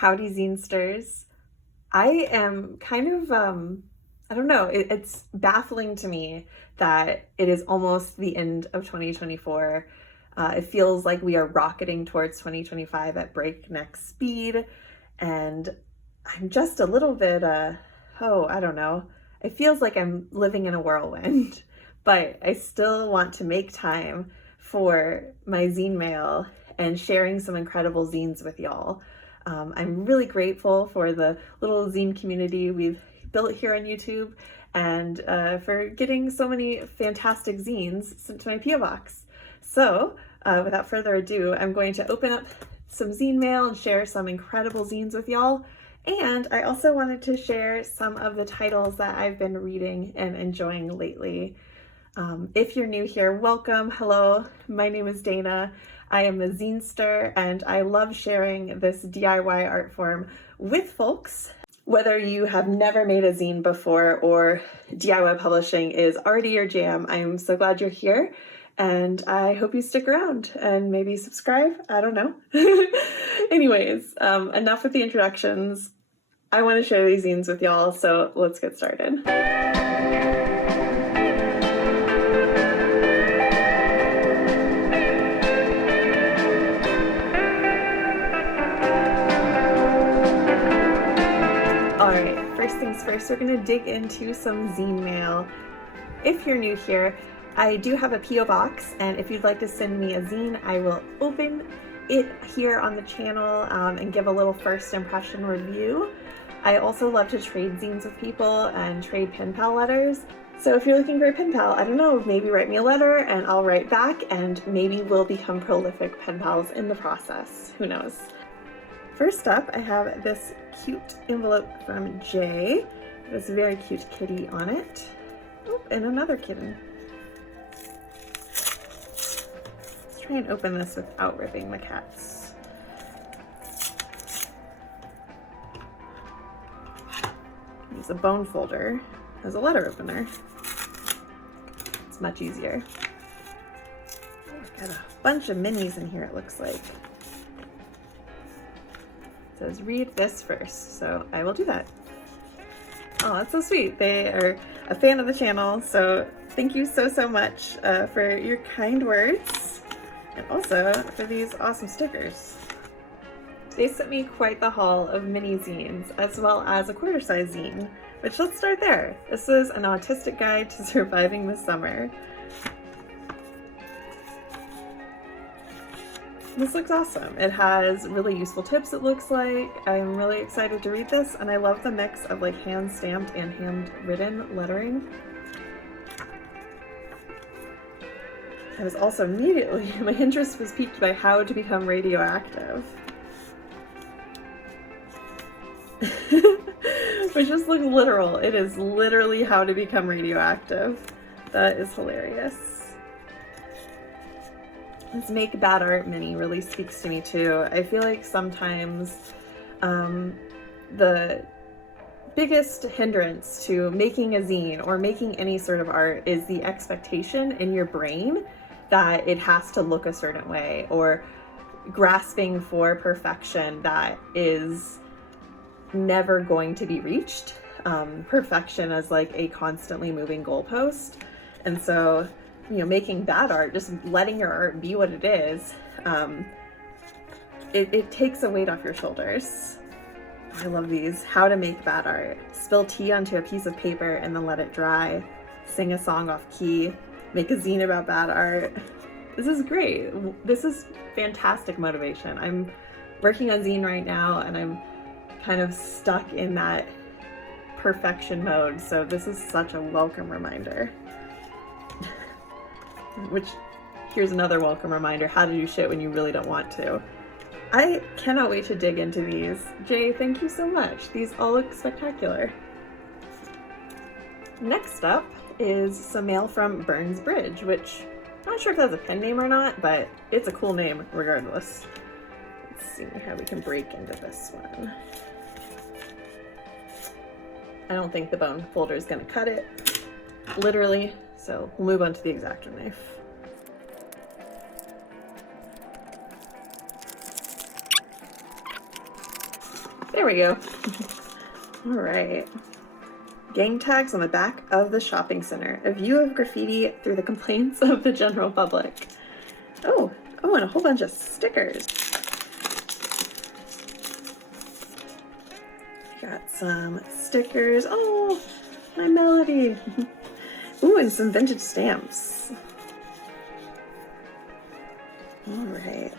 Howdy Zinesters. I am kind of, I don't know, it's baffling to me that it is almost the end of 2024. It feels like we are rocketing towards 2025 at breakneck speed, and I'm just a little bit, I don't know. It feels like I'm living in a whirlwind, but I still want to make time for my zine mail and sharing some incredible zines with y'all. I'm really grateful for the little zine community we've built here on YouTube and for getting so many fantastic zines sent to my P.O. box. So without further ado, I'm going to open up some zine mail and share some incredible zines with y'all. And I also wanted to share some of the titles that I've been reading and enjoying lately. If you're new here, welcome. Hello, my name is Dana. I am a zinester and I love sharing this DIY art form with folks. Whether you have never made a zine before or DIY publishing is already your jam, I'm so glad you're here and I hope you stick around and maybe subscribe. I don't know. Anyways, enough with the introductions. I want to share these zines with y'all, so let's get started. Alright, first things first, we're going to dig into some zine mail. If you're new here, I do have a P.O. box, and if you'd like to send me a zine, I will open it here on the channel and give a little first impression review. I also love to trade zines with people and trade pen pal letters. So if you're looking for a pen pal, I don't know, maybe write me a letter and I'll write back, and maybe we'll become prolific pen pals in the process. Who knows? First up, I have this cute envelope from Jay. This very cute kitty on it. Oh, and another kitten. Let's try and open this without ripping the cats. Use a bone folder as a letter opener. It's much easier. Got a bunch of minis in here, it looks like. It says read this first, so I will do that. Oh, that's so sweet. They are a fan of the channel, so thank you so much for your kind words and also for these awesome stickers. They sent me quite the haul of mini zines as well as a quarter-size zine, which let's start there. This is an autistic guide to surviving the summer. This looks awesome. It has really useful tips, it looks like. I'm really excited to read this, and I love the mix of like hand-stamped and handwritten lettering. I was also immediately, my interest was piqued by how to become radioactive. Which just looks literal. It is literally how to become radioactive. That is hilarious. This Make Bad Art mini really speaks to me too. I feel like sometimes the biggest hindrance to making a zine or making any sort of art is the expectation in your brain that it has to look a certain way, or grasping for perfection that is never going to be reached. Perfection as like a constantly moving goalpost. And so, you know, making bad art, just letting your art be what it is, it takes a weight off your shoulders. I love these. How to make bad art. Spill tea onto a piece of paper and then let it dry. Sing a song off key. Make a zine about bad art. This is great. This is fantastic motivation. I'm working on zine right now and I'm kind of stuck in that perfection mode, so this is such a welcome reminder. Which, here's another welcome reminder, how to do shit when you really don't want to. I cannot wait to dig into these. Jay, thank you so much. These all look spectacular. Next up is some mail from Burns Bridge, which I'm not sure if that's a pen name or not, but it's a cool name regardless. Let's see how we can break into this one. I don't think the bone folder is going to cut it, literally, so we'll move on to the X-Acto knife. There we go. All right. Gang tags on the back of the shopping center. A view of graffiti through the complaints of the general public. Oh, and a whole bunch of stickers. Got some stickers. Oh, my melody. Ooh, and some vintage stamps. All right.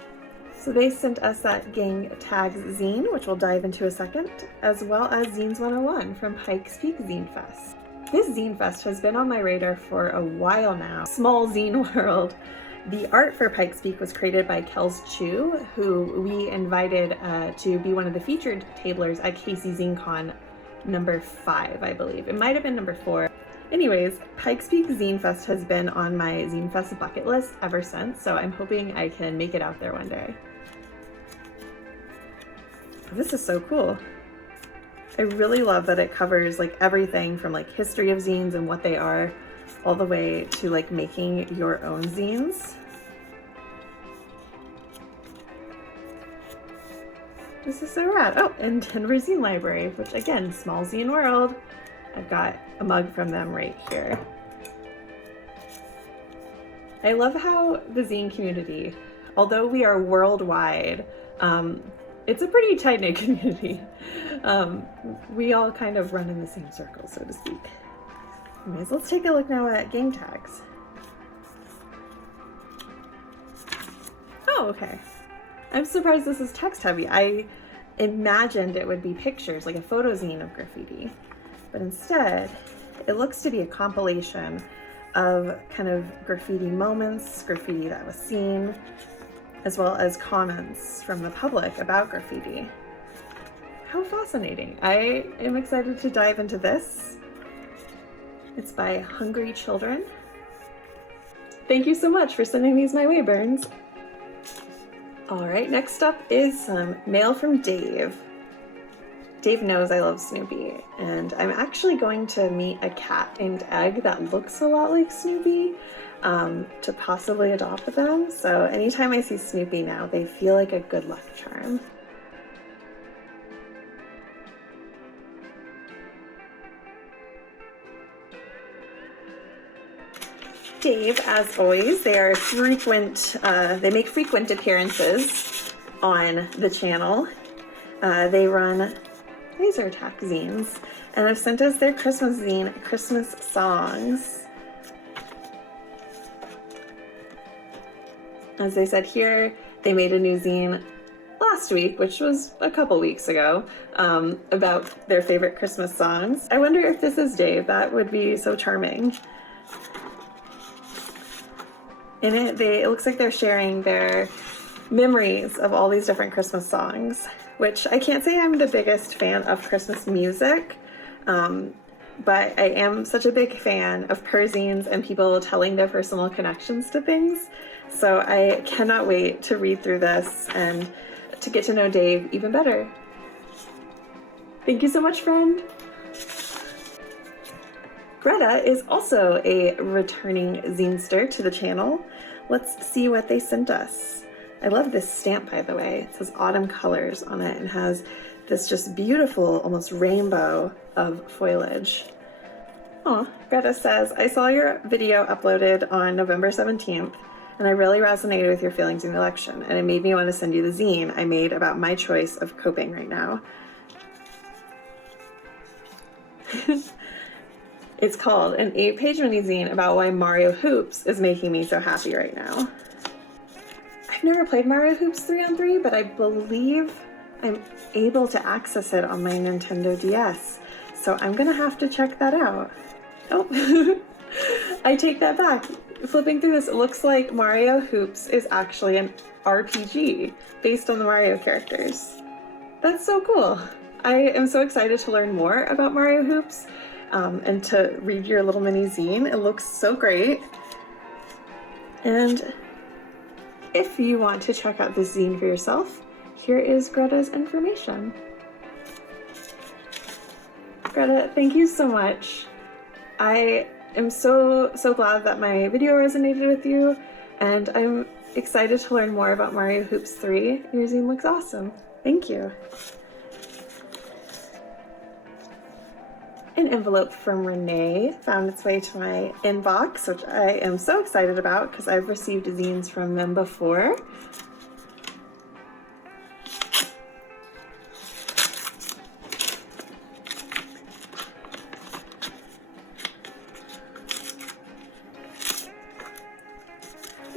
So they sent us that Gang Tags zine, which we'll dive into a second, as well as Zines 101 from Pikes Peak Zine Fest. This Zine Fest has been on my radar for a while now. Small zine world. The art for Pikes Peak was created by Kels Chu, who we invited to be one of the featured tablers at Casey ZineCon number 5, I believe. It might have been number 4. Anyways, Pikes Peak Zine Fest has been on my Zine Fest bucket list ever since, so I'm hoping I can make it out there one day. This is so cool. I really love that it covers like everything from like history of zines and what they are, all the way to like making your own zines. This is so rad. Oh, and Denver Zine Library, which again, small zine world. I've got a mug from them right here. I love how the zine community, although we are worldwide, it's a pretty tight-knit community. We all kind of run in the same circle, so to speak. Anyways, let's take a look now at gang tags. Oh, okay. I'm surprised this is text heavy. I imagined it would be pictures, like a photo zine of graffiti. But instead, it looks to be a compilation of kind of graffiti moments, graffiti that was seen, as well as comments from the public about graffiti. How fascinating. I am excited to dive into this. It's by Hungry Children. Thank you so much for sending these my way, Burns. All right, next up is some mail from Dave. Dave knows I love Snoopy, and I'm actually going to meet a cat named Egg that looks a lot like Snoopy to possibly adopt them. So anytime I see Snoopy now, they feel like a good luck charm. Dave, as always, they are frequent, they make frequent appearances on the channel. They run laser attack zines and have sent us their Christmas zine, Christmas Songs. As they said here, they made a new zine last week, which was a couple weeks ago, about their favorite Christmas songs. I wonder if this is Dave. That would be so charming. In it, it looks like they're sharing their memories of all these different Christmas songs, which I can't say I'm the biggest fan of Christmas music, but I am such a big fan of perzines and people telling their personal connections to things. So I cannot wait to read through this and to get to know Dave even better. Thank you so much, friend. Greta is also a returning zinester to the channel. Let's see what they sent us. I love this stamp, by the way. It says autumn colors on it and has this just beautiful, almost rainbow of foliage. Oh, Greta says, I saw your video uploaded on November 17th, and I really resonated with your feelings in the election, and it made me want to send you the zine I made about my choice of coping right now. It's called an 8-page mini zine about why Mario Hoops is making me so happy right now. I've never played Mario Hoops 3-on-3, but I believe I'm able to access it on my Nintendo DS, so I'm gonna have to check that out. Oh, I take that back. Flipping through this, it looks like Mario Hoops is actually an RPG based on the Mario characters. That's so cool. I am so excited to learn more about Mario Hoops and to read your little mini zine. It looks so great. And if you want to check out this zine for yourself, here is Greta's information. Greta, thank you so much. I am so glad that my video resonated with you, and I'm excited to learn more about Mario Hoops 3. Your zine looks awesome. Thank you. An envelope from Renee found its way to my inbox, which I am so excited about because I've received zines from them before.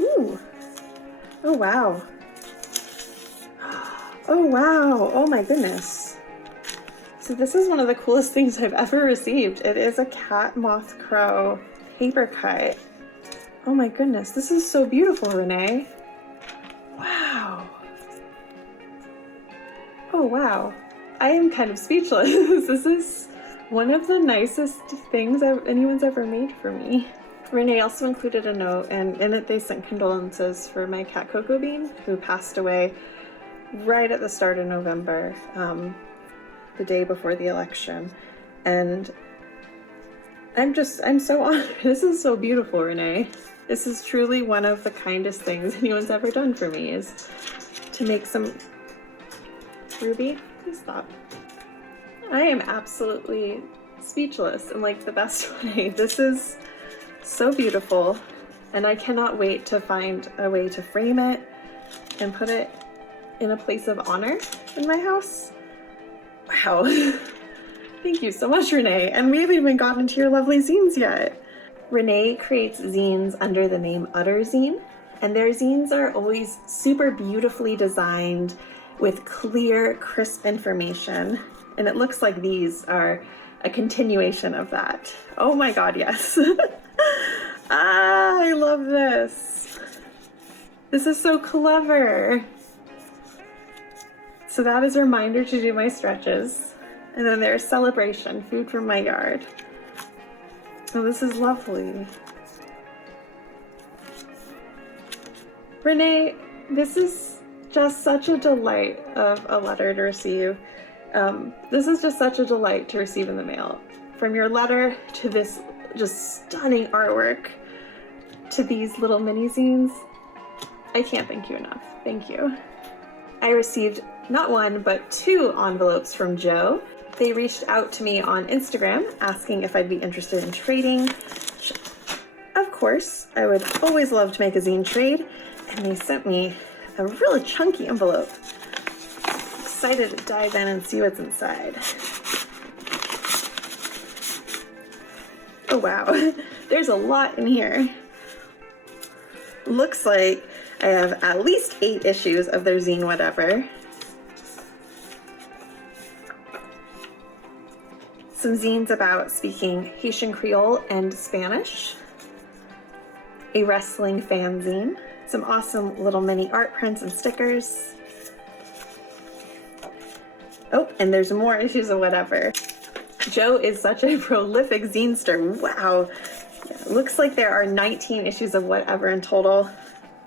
Ooh. Oh wow. Oh wow. Oh my goodness. So this is one of the coolest things I've ever received. It is a cat moth crow paper cut. Oh my goodness, this is so beautiful, Renee. Wow. Oh wow. I am kind of speechless. This is one of the nicest things anyone's ever made for me. Renee also included a note, and in it they sent condolences for my cat Coco Bean, who passed away right at the start of November. The day before the election, and I'm so honored. This is so beautiful, Renee. This is truly one of the kindest things anyone's ever done for me, is to make some... Ruby, please stop. I am absolutely speechless in like the best way. This is so beautiful, and I cannot wait to find a way to frame it and put it in a place of honor in my house. Wow. Thank you so much, Renee. And we haven't even gotten into your lovely zines yet. Renee creates zines under the name Utter Zine, and their zines are always super beautifully designed with clear, crisp information. And it looks like these are a continuation of that. Oh my God, yes. I love this. This is so clever. So that is a reminder to do my stretches. And then there's celebration, food from my yard. Oh, this is lovely. Renee, this is just such a delight of a letter to receive. This is just such a delight to receive in the mail. From your letter to this just stunning artwork to these little mini zines, I can't thank you enough. Thank you. I received not one, but 2 envelopes from Joe. They reached out to me on Instagram asking if I'd be interested in trading. Of course, I would always love to make a zine trade, and they sent me a really chunky envelope. Excited to dive in and see what's inside. Oh wow, there's a lot in here. Looks like I have at least 8 issues of their zine whatever. Some zines about speaking Haitian Creole and Spanish. A wrestling fanzine. Some awesome little mini art prints and stickers. Oh, and there's more issues of whatever. Joe is such a prolific zinester. Wow. Yeah, looks like there are 19 issues of whatever in total.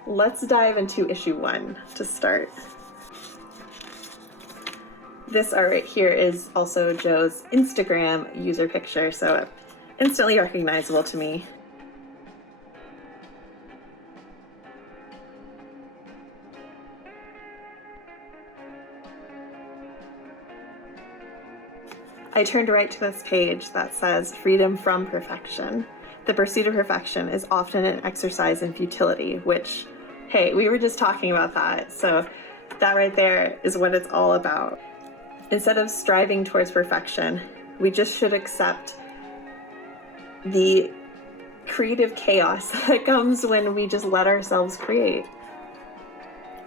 Let's dive into issue 1 to start. This art right here is also Joe's Instagram user picture, so instantly recognizable to me. I turned right to this page that says freedom from perfection. The pursuit of perfection is often an exercise in futility, which, hey, we were just talking about that. So that right there is what it's all about. Instead of striving towards perfection, we just should accept the creative chaos that comes when we just let ourselves create.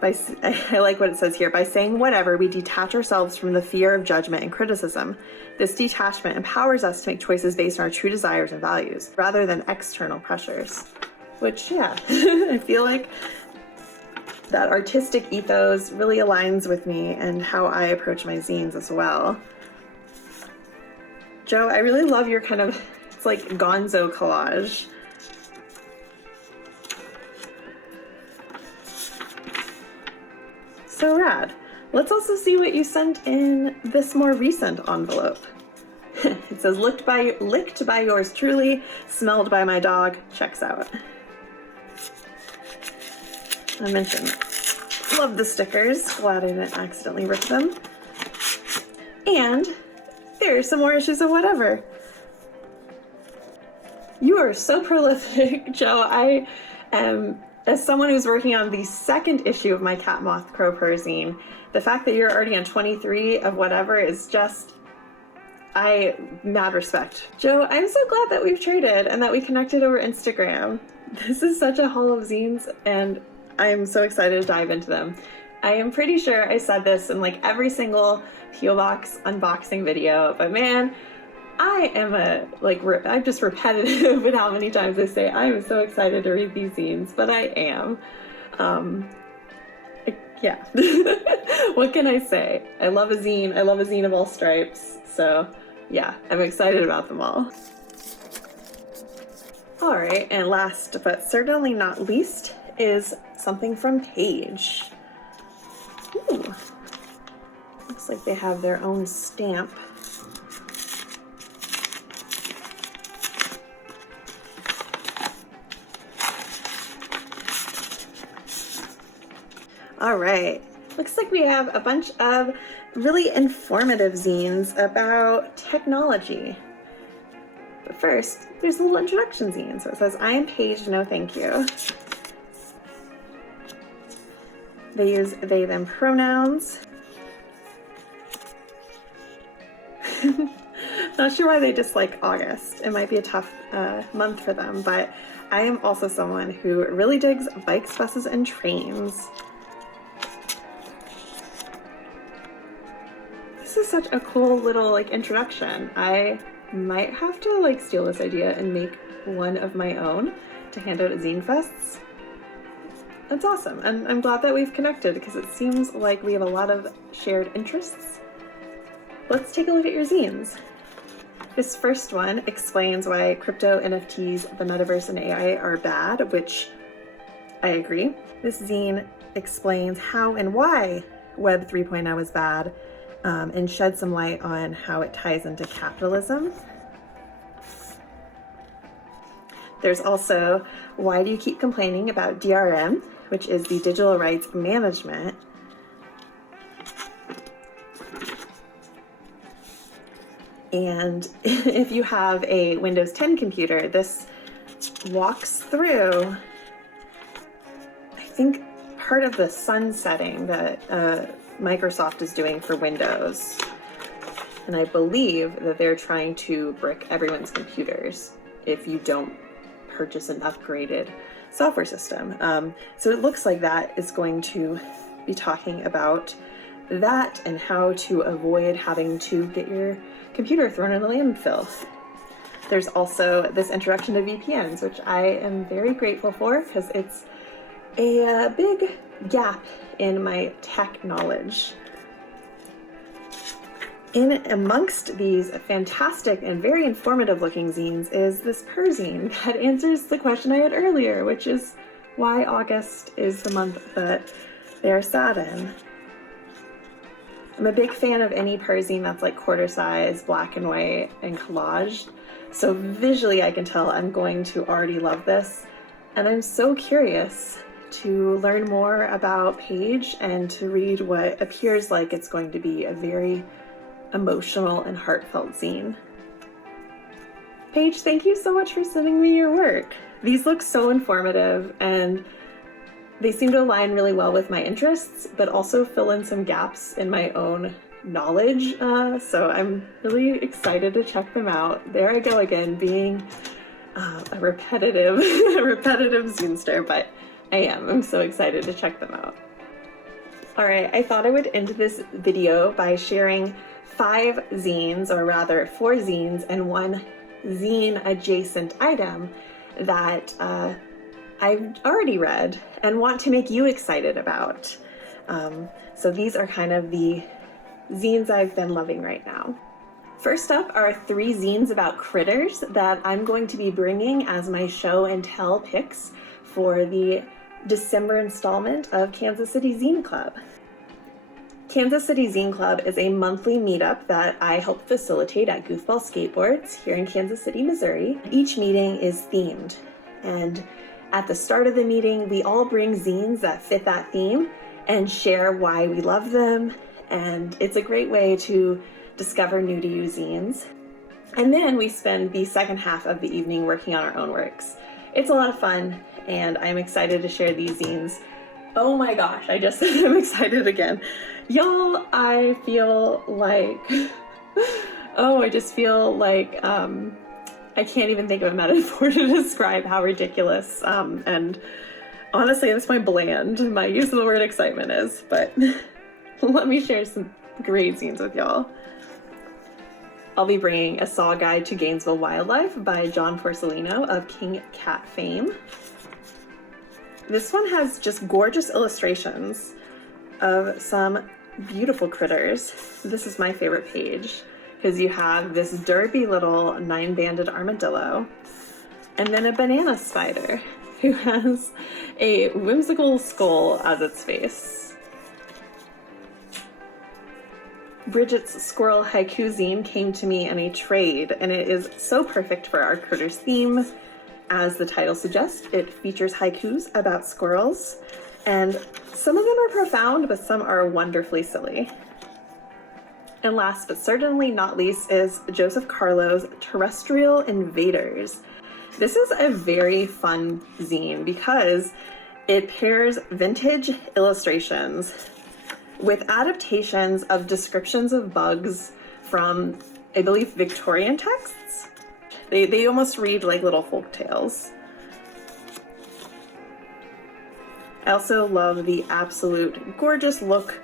I like what it says here. By saying whatever, we detach ourselves from the fear of judgment and criticism. This detachment empowers us to make choices based on our true desires and values, rather than external pressures. Which, yeah, I feel like that artistic ethos really aligns with me and how I approach my zines as well. Joe, I really love your kind of, it's like gonzo collage. So rad. Let's also see what you sent in this more recent envelope. It says, licked by yours truly, smelled by my dog, checks out. I mentioned, love the stickers. Glad I didn't accidentally rip them. And there's some more issues of whatever. You are so prolific, Joe. I am, as someone who's working on the second issue of my Cat Moth Crow zine, the fact that you're already on 23 of whatever is just, mad respect. Joe, I'm so glad that we've traded and that we connected over Instagram. This is such a haul of zines, and I'm so excited to dive into them. I am pretty sure I said this in like every single P.O. Box unboxing video, but man, I am I'm just repetitive in how many times I say I am so excited to read these zines, but I am. Yeah. What can I say? I love a zine. I love a zine of all stripes. So yeah, I'm excited about them all. All right, and last but certainly not least is something from Paige. Ooh. Looks like they have their own stamp. All right, looks like we have a bunch of really informative zines about technology. But first, there's a little introduction zine. So it says, I am Paige, no thank you. They use they, them pronouns. Not sure why they dislike August. It might be a tough month for them, but I am also someone who really digs bikes, buses, and trains. This is such a cool little introduction. I might have to steal this idea and make one of my own to hand out at Zine Fests. That's awesome, and I'm glad that we've connected because it seems like we have a lot of shared interests. Let's take a look at your zines. This first one explains why crypto, NFTs, the metaverse, and AI are bad, which I agree. This zine explains how and why Web 3.0 is bad, and shed some light on how it ties into capitalism. There's also why do you keep complaining about DRM, which is the digital rights management. And if you have a Windows 10 computer, this walks through, I think, part of the sunsetting that Microsoft is doing for Windows. And I believe that they're trying to brick everyone's computers if you don't purchase an upgraded software system. So it looks like that is going to be talking about that and how to avoid having to get your computer thrown in a landfill. There's also this introduction to VPNs, which I am very grateful for because it's a big gap in my tech knowledge. In amongst these fantastic and very informative looking zines is this zine that answers the question I had earlier, which is why August is the month that they're sad in. I'm a big fan of any zine that's quarter size, black and white, and collaged. So visually I can tell I'm going to already love this. And I'm so curious to learn more about Paige and to read what appears like it's going to be a very emotional and heartfelt zine. Paige, thank you so much for sending me your work. These look so informative and they seem to align really well with my interests, but also fill in some gaps in my own knowledge. So I'm really excited to check them out. There I go again, being a repetitive zinester, but I'm so excited to check them out. All right, I thought I would end this video by sharing 5 zines, or rather 4 zines and 1 zine adjacent item that I've already read and want to make you excited about. So these are kind of the zines I've been loving right now. First up are 3 zines about critters that I'm going to be bringing as my show and tell picks for the December installment of Kansas City Zine Club. Kansas City Zine Club is a monthly meetup that I help facilitate at Goofball Skateboards here in Kansas City, Missouri. Each meeting is themed, and at the start of the meeting, we all bring zines that fit that theme and share why we love them, and it's a great way to discover new to you zines. And then we spend the second half of the evening working on our own works. It's a lot of fun, and I'm excited to share these zines. Oh my gosh, I just said I'm excited again. Y'all, I feel like, I just feel like I can't even think of a metaphor to describe how ridiculous and honestly, that's my use of the word excitement is, but let me share some great zines with y'all. I'll be bringing A Saw Guide to Gainesville Wildlife by John Porcellino of King Cat fame. This one has just gorgeous illustrations of some beautiful critters. This is my favorite page because you have this derpy little 9-banded armadillo and then a banana spider who has a whimsical skull as its face. Bridget's Squirrel Haiku zine came to me in a trade, and it is so perfect for our critters theme. As the title suggests, it features haikus about squirrels, and some of them are profound, but some are wonderfully silly. And last but certainly not least is Joseph Carlo's Terrestrial Invaders. This is a very fun zine because it pairs vintage illustrations with adaptations of descriptions of bugs from, I believe, Victorian texts. They almost read like little folk tales. I also love the absolute gorgeous look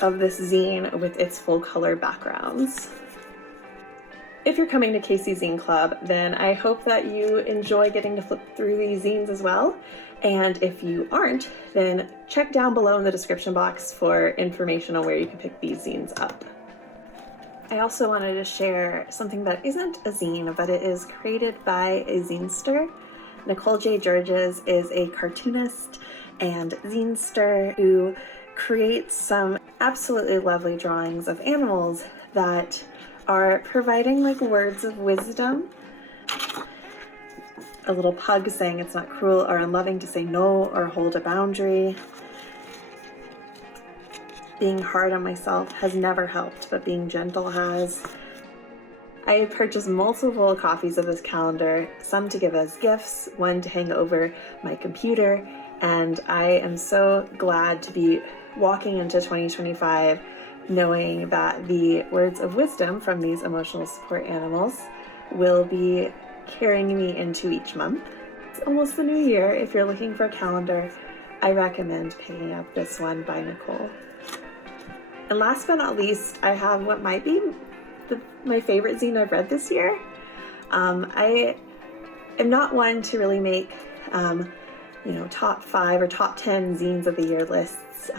of this zine with its full color backgrounds. If you're coming to KC Zine Club, then I hope that you enjoy getting to flip through these zines as well. And if you aren't, then check down below in the description box for information on where you can pick these zines up. I also wanted to share something that isn't a zine, but it is created by a zinester. Nicole J. Georges is a cartoonist and zinester who creates some absolutely lovely drawings of animals that are providing like words of wisdom. A little pug saying it's not cruel or unloving to say no or hold a boundary. Being hard on myself has never helped, but being gentle has. I purchased multiple copies of this calendar, some to give as gifts, one to hang over my computer, and I am so glad to be walking into 2025 knowing that the words of wisdom from these emotional support animals will be carrying me into each month. It's almost the new year. If you're looking for a calendar, I recommend picking up this one by Nicole. And last but not least, I have what might be my favorite zine I've read this year. I am not one to really make top 5 or top 10 zines of the year lists.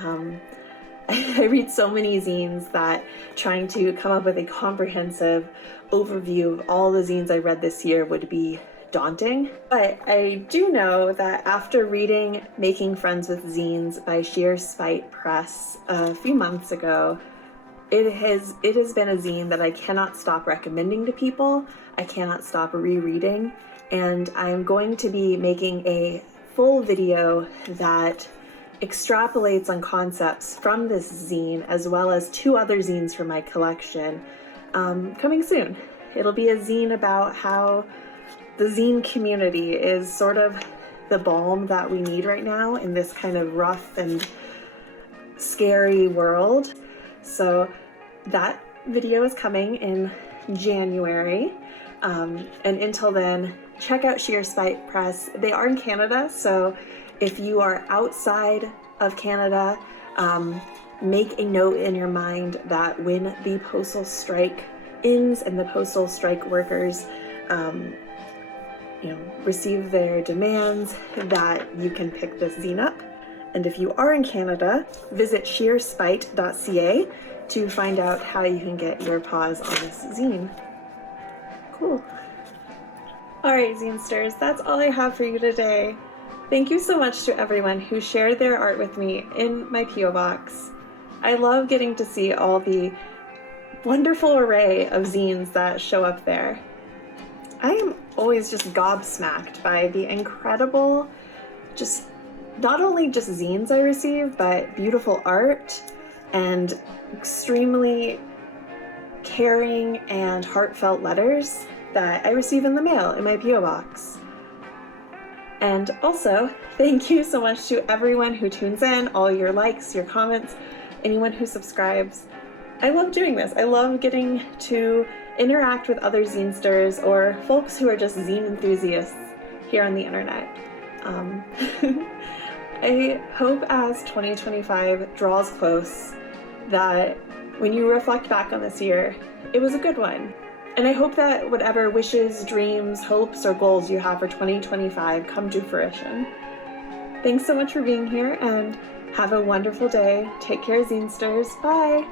I read so many zines that trying to come up with a comprehensive overview of all the zines I read this year would be daunting. But I do know that after reading Making Friends with Zines by Sheer Spite Press a few months ago, it has been a zine that I cannot stop recommending to people. I cannot stop rereading, and I'm going to be making a full video that extrapolates on concepts from this zine as well as 2 other zines from my collection coming soon. It'll be a zine about how the zine community is sort of the balm that we need right now in this kind of rough and scary world. So that video is coming in January, and until then, check out Sheer Spite Press. They are in Canada, so if you are outside of Canada, make a note in your mind that when the postal strike ends and the postal strike workers receive their demands, that you can pick this zine up. And if you are in Canada, visit sheerspite.ca to find out how you can get your paws on this zine. Cool. Alright, zinesters, that's all I have for you today. Thank you so much to everyone who shared their art with me in my P.O. box. I love getting to see all the wonderful array of zines that show up there. I am always just gobsmacked by the incredible, not only just zines I receive, but beautiful art and extremely caring and heartfelt letters that I receive in the mail in my P.O. box. And also, thank you so much to everyone who tunes in, all your likes, your comments, anyone who subscribes. I love doing this. I love getting to interact with other zinesters or folks who are just zine enthusiasts here on the internet. I hope as 2025 draws close that when you reflect back on this year, it was a good one. And I hope that whatever wishes, dreams, hopes, or goals you have for 2025 come to fruition. Thanks so much for being here, and have a wonderful day. Take care, zinesters. Bye!